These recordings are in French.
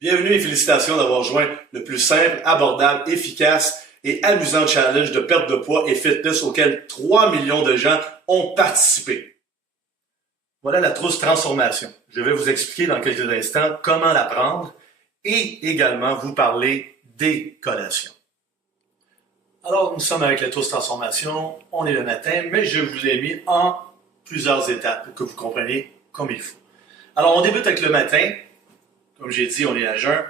Bienvenue et félicitations d'avoir joint le plus simple, abordable, efficace et amusant challenge de perte de poids et fitness auquel 3 millions de gens ont participé. Voilà la trousse transformation. Je vais vous expliquer dans quelques instants comment la prendre et également vous parler des collations. Alors, nous sommes avec la trousse transformation, on est le matin, mais je vous l'ai mis en plusieurs étapes pour que vous compreniez comme il faut. Alors, on débute avec le matin. Comme j'ai dit, on est à jeun.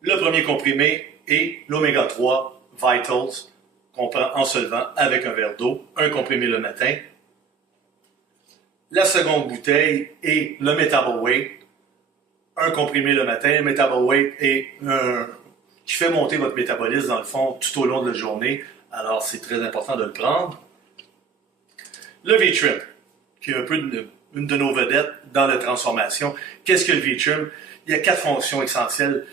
Le premier comprimé est l'Oméga 3 Vitals qu'on prend en se levant avec un verre d'eau, un comprimé le matin. La seconde bouteille est le Metaboweight, un comprimé le matin. Le Metaboweight est qui fait monter votre métabolisme dans le fond tout au long de la journée. Alors, c'est très important de le prendre. Le V-Trim, qui est un peu une de nos vedettes dans la transformation. Qu'est-ce que le V-Trim? Il y a 4 fonctions essentielles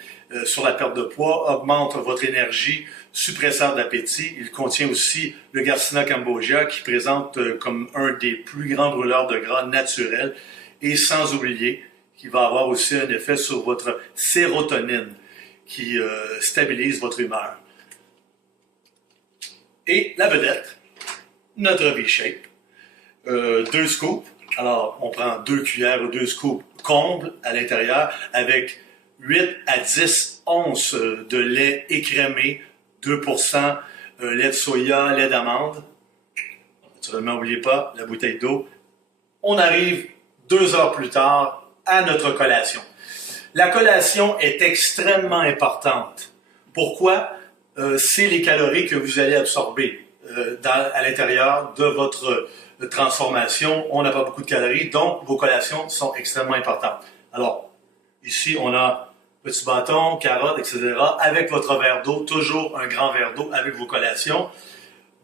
sur la perte de poids. Augmente votre énergie, suppresseur d'appétit. Il contient aussi le Garcinia cambogia qui présente comme un des plus grands brûleurs de gras naturels. Et sans oublier qu'il va avoir aussi un effet sur votre sérotonine qui stabilise votre humeur. Et la vedette, notre V-Shape. 2 scoops. Alors, on prend 2 cuillères ou 2 scoops comble à l'intérieur avec 8 à 10 onces de lait écrémé, 2% lait de soya, lait d'amande. Naturellement, n'oubliez pas la bouteille d'eau. On arrive 2 heures plus tard à notre collation. La collation est extrêmement importante. Pourquoi? C'est les calories que vous allez absorber à l'intérieur de votre transformation. On n'a pas beaucoup de calories, donc vos collations sont extrêmement importantes. Alors, ici, on a petit bâton, carottes, etc. avec votre verre d'eau, toujours un grand verre d'eau avec vos collations.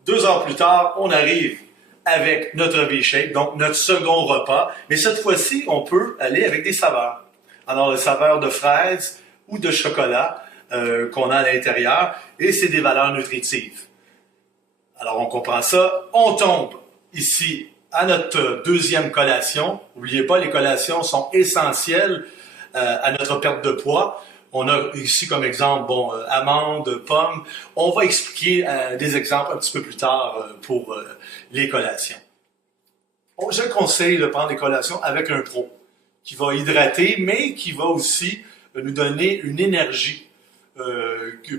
2 heures plus tard, on arrive avec notre V-Shape, donc notre second repas. Mais cette fois-ci, on peut aller avec des saveurs. Alors, le saveur de fraise ou de chocolat qu'on a à l'intérieur, et c'est des valeurs nutritives. Alors, on comprend ça. On tombe ici à notre deuxième collation. N'oubliez pas, les collations sont essentielles à notre perte de poids. On a ici comme exemple, amandes, pommes. On va expliquer des exemples un petit peu plus tard pour les collations. Je conseille de prendre des collations avec un pro qui va hydrater, mais qui va aussi nous donner une énergie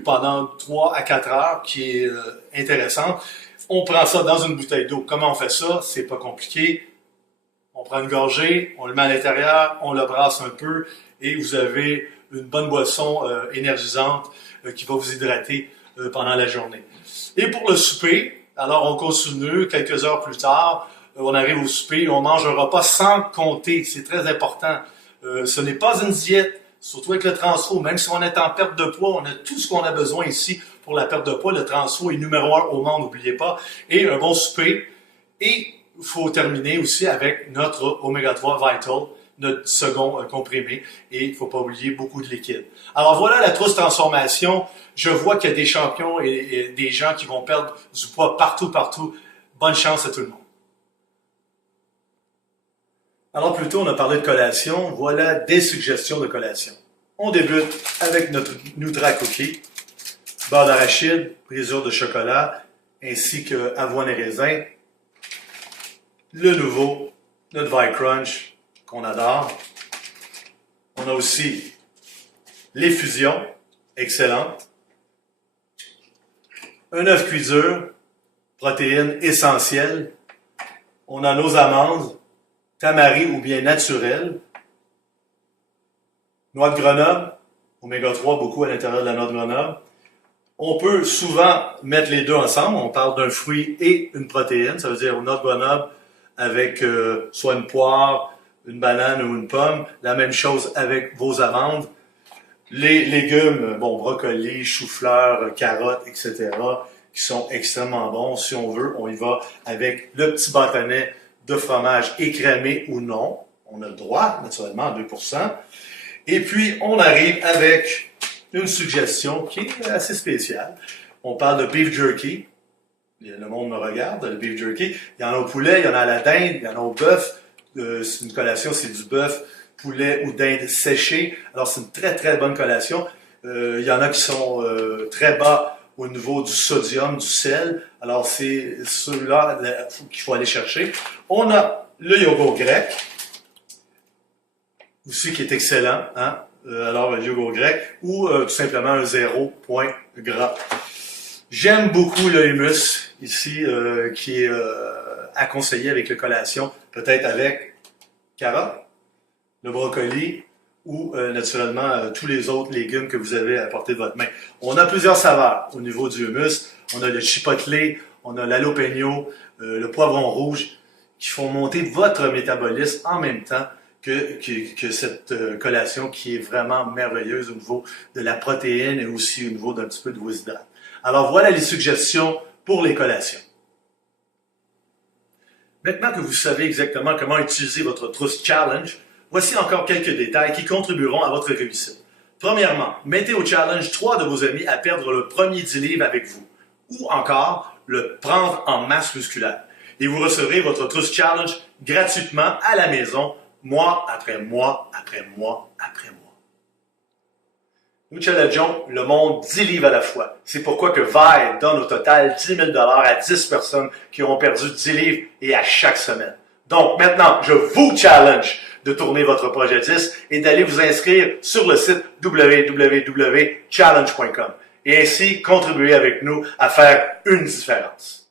pendant 3 à 4 heures qui est intéressante. On prend ça dans une bouteille d'eau. Comment on fait ça? C'est pas compliqué. On prend une gorgée, on le met à l'intérieur, on le brasse un peu et vous avez une bonne boisson énergisante qui va vous hydrater pendant la journée. Et pour le souper, alors on continue. Quelques heures plus tard, on arrive au souper, on mange un repas sans compter. C'est très important. Ce n'est pas une diète. Surtout avec le transfo, même si on est en perte de poids, on a tout ce qu'on a besoin ici pour la perte de poids. Le transfo est numéro 1 au monde, n'oubliez pas. Et un bon souper. Et il faut terminer aussi avec notre Oméga 3 Vital, notre second comprimé. Et il ne faut pas oublier beaucoup de liquide. Alors voilà la trousse transformation. Je vois qu'il y a des champions et des gens qui vont perdre du poids partout. Bonne chance à tout le monde. Alors plus tôt, on a parlé de collation. Voilà des suggestions de collation. On débute avec notre Nutri Cookie, beurre d'arachide, brisure de chocolat, ainsi que avoine et raisin. Le nouveau, notre Vi Crunch, qu'on adore. On a aussi les fusions, excellentes. Un œuf cuit dur, protéines essentielles. On a nos amandes, tamari ou bien naturel. Noix de Grenoble, oméga 3 beaucoup à l'intérieur de la noix de Grenoble. On peut souvent mettre les deux ensemble. On parle d'un fruit et une protéine. Ça veut dire une noix de Grenoble avec soit une poire, une banane ou une pomme. La même chose avec vos amandes. Les légumes, brocoli, chou-fleur, carottes, etc. qui sont extrêmement bons. Si on veut, on y va avec le petit bâtonnet de fromage écrémé ou non. On a le droit, naturellement, à 2%. Et puis, on arrive avec une suggestion qui est assez spéciale. On parle de beef jerky. Le monde me regarde, le beef jerky. Il y en a au poulet, il y en a à la dinde, il y en a au bœuf. C'est une collation, c'est du bœuf poulet ou dinde séchée. Alors, c'est une très, très bonne collation. Il y en a qui sont très bas au niveau du sodium, du sel. Alors, c'est ceux-là qu'il faut aller chercher. On a le yogourt grec, aussi qui est excellent. Hein? Alors, le yogourt grec, ou tout simplement un 0 point gras. J'aime beaucoup le hummus, ici, qui est à conseiller avec la collation, peut-être avec carottes, le brocoli, ou naturellement tous les autres légumes que vous avez à portée de votre main. On a plusieurs saveurs au niveau du hummus. On a le chipotle, on a l'jalapeno, le poivron rouge, qui font monter votre métabolisme en même temps que cette collation qui est vraiment merveilleuse au niveau de la protéine et aussi au niveau d'un petit peu de vos hydrates. Alors voilà les suggestions pour les collations. Maintenant que vous savez exactement comment utiliser votre trousse challenge, voici encore quelques détails qui contribueront à votre réussite. Premièrement, mettez au challenge 3 de vos amis à perdre le premier 10 livres avec vous, ou encore le prendre en masse musculaire. Et vous recevrez votre trousse challenge gratuitement à la maison, mois après mois après mois après mois. Nous challengeons le monde 10 livres à la fois. C'est pourquoi que Vi donne au total 10 000 $ à 10 personnes qui auront perdu 10 livres et à chaque semaine. Donc maintenant, je vous challenge de tourner votre projet 10 et d'aller vous inscrire sur le site www.challenge.com et ainsi contribuer avec nous à faire une différence.